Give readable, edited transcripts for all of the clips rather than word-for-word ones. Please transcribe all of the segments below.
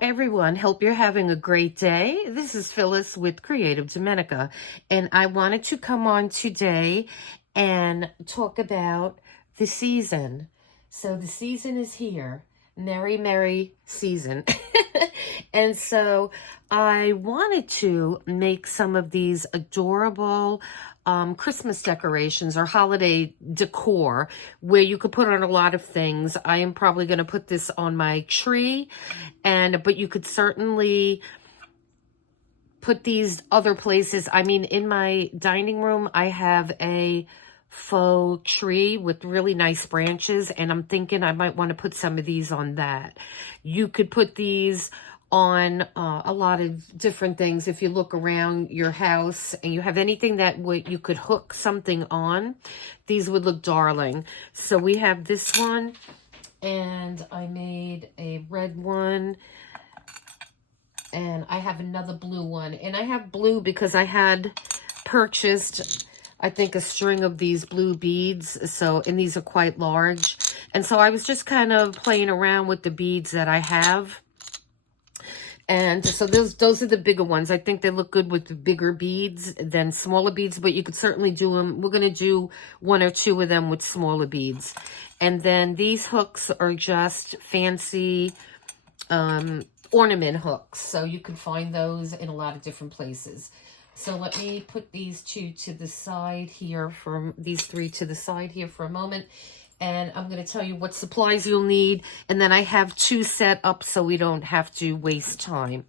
everyone. Hope you're having a great day. This is Phyllis with CreativeDomenica, and I wanted to come on today and talk about the season. So the season is here. Merry, merry season. And so I wanted to make some of these adorable Christmas decorations or holiday decor where you could put on a lot of things. I am probably going to put this on my tree, but you could certainly put these other places. I mean, in my dining room, I have a faux tree with really nice branches, and I'm thinking I might want to put some of these on that. You could put these on a lot of different things. If you look around your house and you have anything that you could hook something on, these would look darling. So we have this one, and I made a red one, and I have another blue one. And I have blue because I had purchased, I think, a string of these blue beads. And these are quite large. And so I was just kind of playing around with the beads that I have. And so those are the bigger ones. I think they look good with the bigger beads than smaller beads, but you could certainly do them. We're going to do one or two of them with smaller beads. And then these hooks are just fancy ornament hooks. So you can find those in a lot of different places. So let me put these two to the side here, these three to the side here for a moment. And I'm going to tell you what supplies you'll need. And then I have two set up so we don't have to waste time.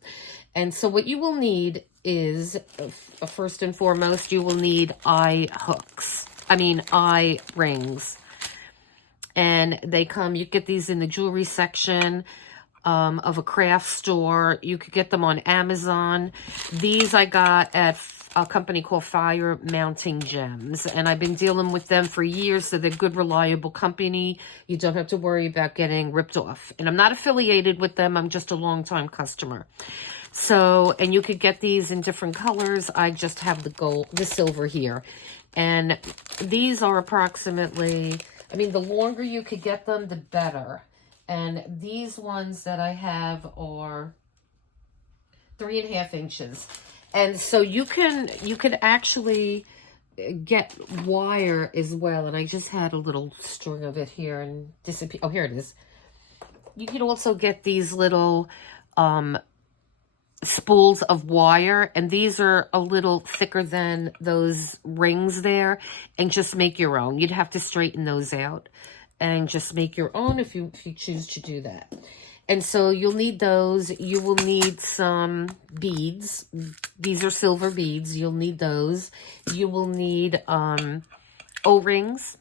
And so what you will need is, first and foremost, you will need eye rings. And they come, you get these in the jewelry section of a craft store. You could get them on Amazon. These I got at a company called Fire Mounting Gems, and I've been dealing with them for years, so they're a good, reliable company. You don't have to worry about getting ripped off. And I'm not affiliated with them. I'm just a long-time customer. So, and you could get these in different colors. I just have the silver here. And these are approximately, I mean, the longer you could get them, the better. And these ones that I have are 3.5 inches. And so you could actually get wire as well. And I just had a little string of it here and disappear. Oh, here it is. You could also get these little spools of wire. And these are a little thicker than those rings there. And just make your own. You'd have to straighten those out. And just make your own if you choose to do that. And so you'll need those. You will need some beads. These are silver beads. You'll need those. You will need O-rings.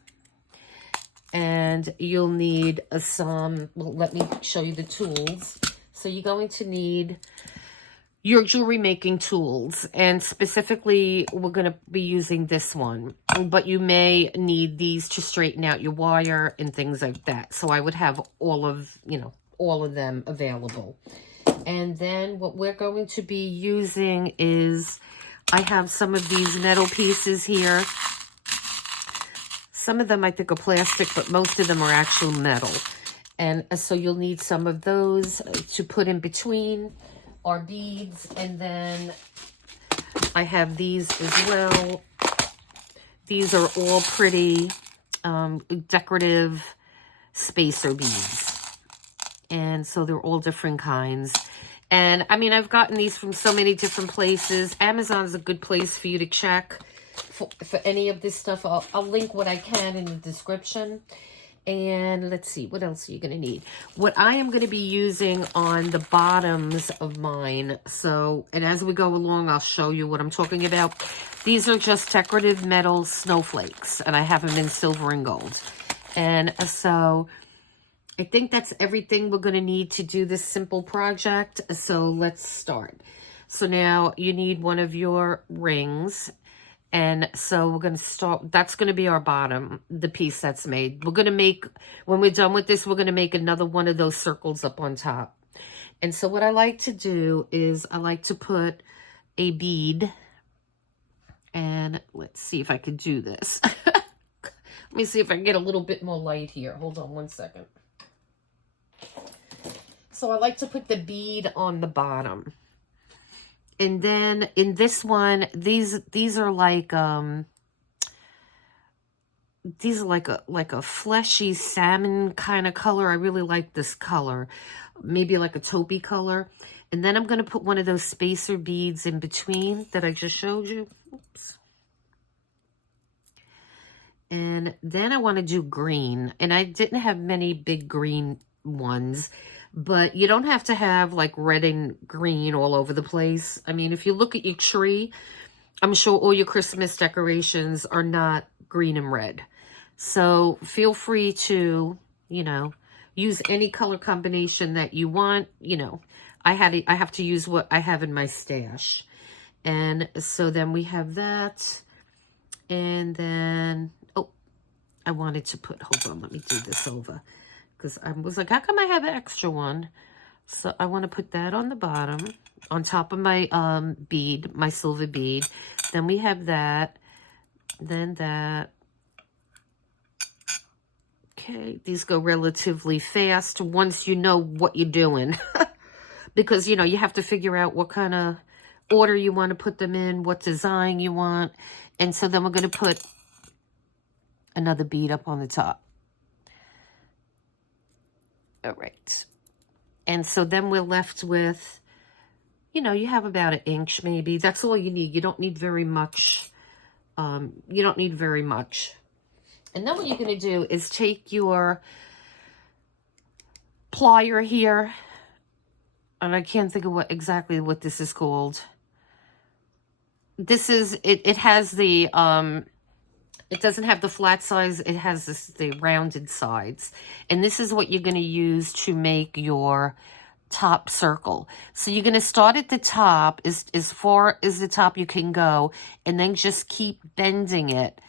And you'll need some, well, let me show you the tools. So you're going to need your jewelry making tools. And specifically, we're going to be using this one. But you may need these to straighten out your wire and things like that. So I would have all of them available. And then what we're going to be using is, I have some of these metal pieces here. Some of them I think are plastic, but most of them are actual metal. And so you'll need some of those to put in between our beads. And then I have these as well. These are all pretty decorative spacer beads. And so they're all different kinds. And I mean, I've gotten these from so many different places. Amazon is a good place for you to check for any of this stuff. I'll link what I can in the description. And let's see, what else are you going to need? What I am going to be using on the bottoms of mine. So, and as we go along, I'll show you what I'm talking about. These are just decorative metal snowflakes. And I have them in silver and gold. And so I think that's everything we're going to need to do this simple project. So let's start. So now you need one of your rings. And so we're going to start, that's going to be our bottom, the piece that's made. We're going to make, when we're done with this, we're going to make another one of those circles up on top. And so what I like to do is I like to put a bead. And let's see if I can do this. Let me see if I can get a little bit more light here. Hold on one second. So I like to put the bead on the bottom. And then in this one, these are like a fleshy salmon kind of color. I really like this color. Maybe like a taupey color. And then I'm going to put one of those spacer beads in between that I just showed you. Oops. And then I want to do green. And I didn't have many big green ones. But you don't have to have like red and green all over the place. I mean, if you look at your tree, I'm sure all your Christmas decorations are not green and red. So feel free to, you know, use any color combination that you want. You know, I have to use what I have in my stash. And so then we have that. And then, oh, I wanted to put, hold on, let me do this over. Because I was like, how come I have an extra one? So I want to put that on the bottom, on top of my bead, my silver bead. Then we have that, then that. Okay, these go relatively fast once you know what you're doing. Because, you know, you have to figure out what kind of order you want to put them in, what design you want. And so then we're going to put another bead up on the top. All right. And so then we're left with, you know, you have about an inch maybe. That's all you need. You don't need very much. You don't need very much. And then what you're going to do is take your plier here. And I can't think of exactly what this is called. This is, it has the, it doesn't have the flat sides. It has the rounded sides. And this is what you're going to use to make your top circle. So you're going to start at the top, as far as the top you can go, and then just keep bending it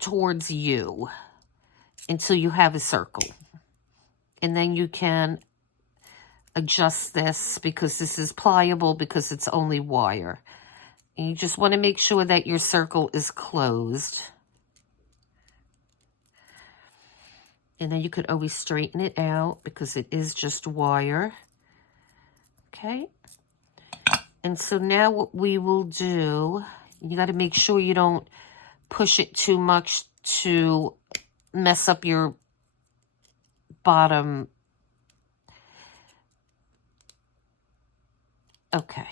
towards you until you have a circle. And then you can adjust this because this is pliable because it's only wire. And you just want to make sure that your circle is closed. And then you could always straighten it out because it is just wire. Okay. And so now what we will do, you got to make sure you don't push it too much to mess up your bottom. Okay.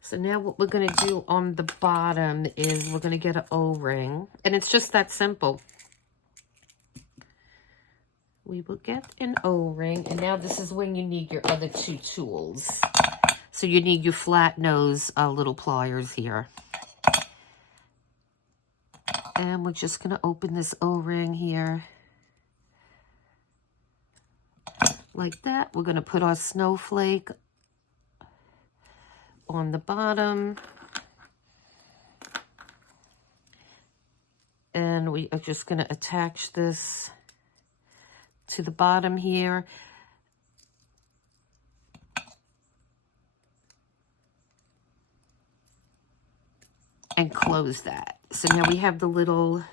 So now what we're going to do on the bottom is we're going to get an O-ring. And it's just that simple. We will get an O-ring. And now this is when you need your other two tools. So you need your flat nose little pliers here. And we're just going to open this O-ring here. Like that. We're going to put our snowflake on the bottom. And we are just going to attach this to the bottom here. And close that. So now we have the little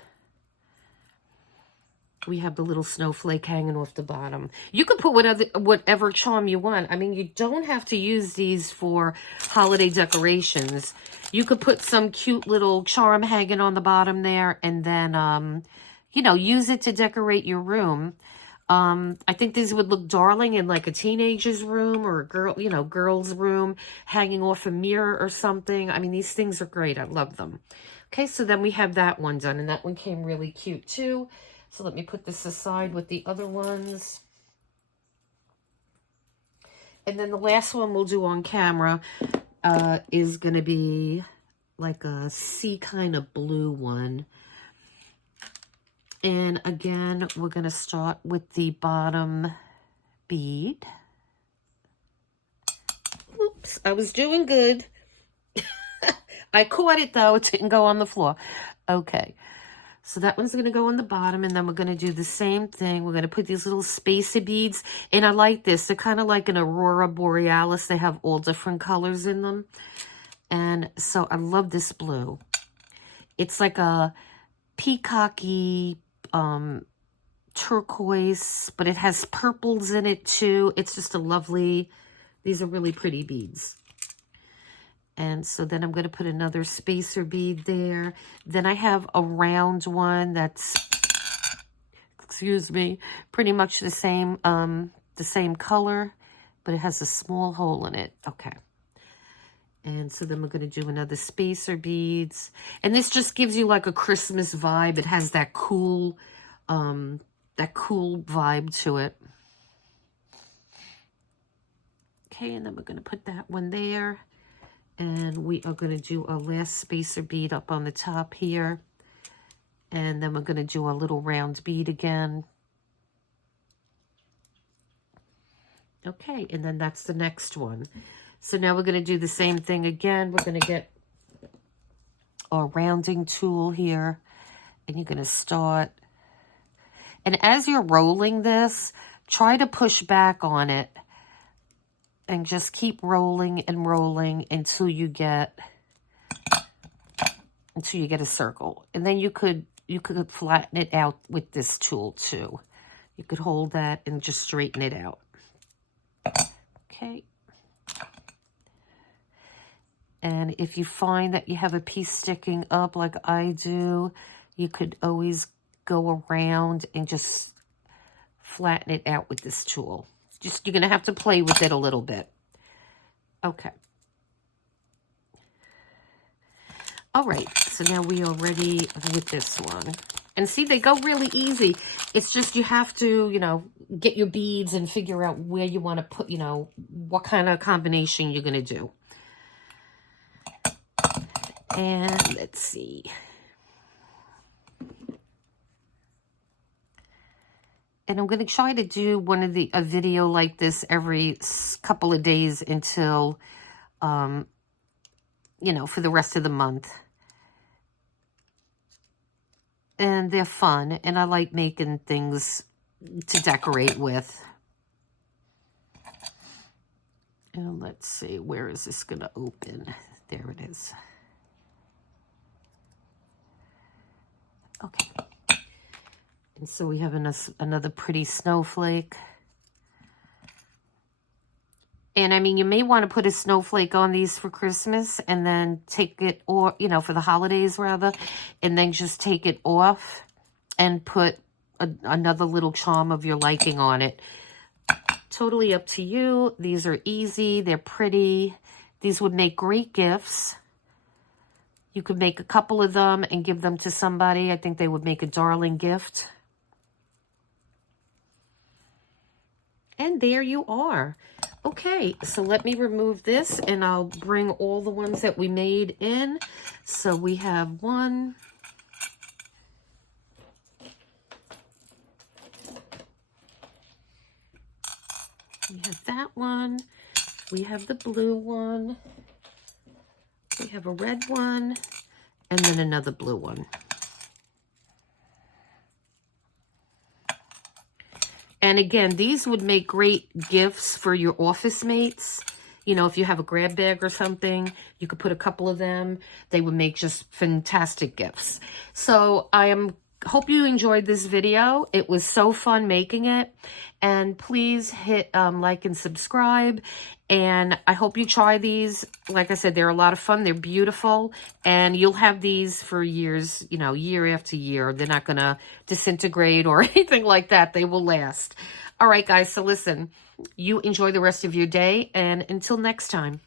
snowflake hanging off the bottom. You could put whatever charm you want. I mean, you don't have to use these for holiday decorations. You could put some cute little charm hanging on the bottom there and then, you know, use it to decorate your room. I think these would look darling in like a teenager's room or a girl, you know, girl's room, hanging off a mirror or something. I mean, these things are great. I love them. Okay, so then we have that one done, and that one came really cute too. So let me put this aside with the other ones. And then the last one we'll do on camera is going to be like a sea kind of blue one. And again, we're going to start with the bottom bead. Oops, I was doing good. I caught it though, it didn't go on the floor. Okay, so that one's going to go on the bottom, and then we're going to do the same thing. We're going to put these little spacer beads, and I like this. They're kind of like an aurora borealis. They have all different colors in them. And so I love this blue. It's like a peacocky turquoise, but it has purples in it too. It's just a lovely, these are really pretty beads. And so then I'm going to put another spacer bead there. Then I have a round one that's, excuse me, pretty much the same color, but it has a small hole in it. Okay. And so then we're going to do another spacer beads. And this just gives you like a Christmas vibe. It has that cool vibe to it. Okay, and then we're going to put that one there. And we are going to do our last spacer bead up on the top here. And then we're going to do our little round bead again. Okay, and then that's the next one. So now we're going to do the same thing again. We're going to get our rounding tool here. And you're going to start. And as you're rolling this, try to push back on it. And just keep rolling and rolling until you get a circle. And then you could flatten it out with this tool too. You could hold that and just straighten it out. Okay. And if you find that you have a piece sticking up like I do, you could always go around and just flatten it out with this tool. You're going to have to play with it a little bit. Okay. All right. So now we are ready with this one. And see, they go really easy. It's just you have to, you know, get your beads and figure out where you want to put, you know, what kind of combination you're going to do. And let's see. And I'm going to try to do a video like this every couple of days until, you know, for the rest of the month. And they're fun, and I like making things to decorate with. And let's see, where is this going to open? There it is. Okay. And so we have another pretty snowflake. And I mean, you may want to put a snowflake on these for Christmas and then take it, or, you know, for the holidays rather, and then just take it off and put another little charm of your liking on it. Totally up to you. These are easy. They're pretty. These would make great gifts. You could make a couple of them and give them to somebody. I think they would make a darling gift. And there you are. Okay, so let me remove this and I'll bring all the ones that we made in. So we have one. We have that one. We have the blue one. We have a red one. And then another blue one. And again, these would make great gifts for your office mates. You know, if you have a grab bag or something, you could put a couple of them. They would make just fantastic gifts. So hope you enjoyed this video. It was so fun making it. And please hit like and subscribe. And I hope you try these. Like I said, they're a lot of fun. They're beautiful. And you'll have these for years, you know, year after year. They're not going to disintegrate or anything like that. They will last. All right, guys. So listen, you enjoy the rest of your day. And until next time.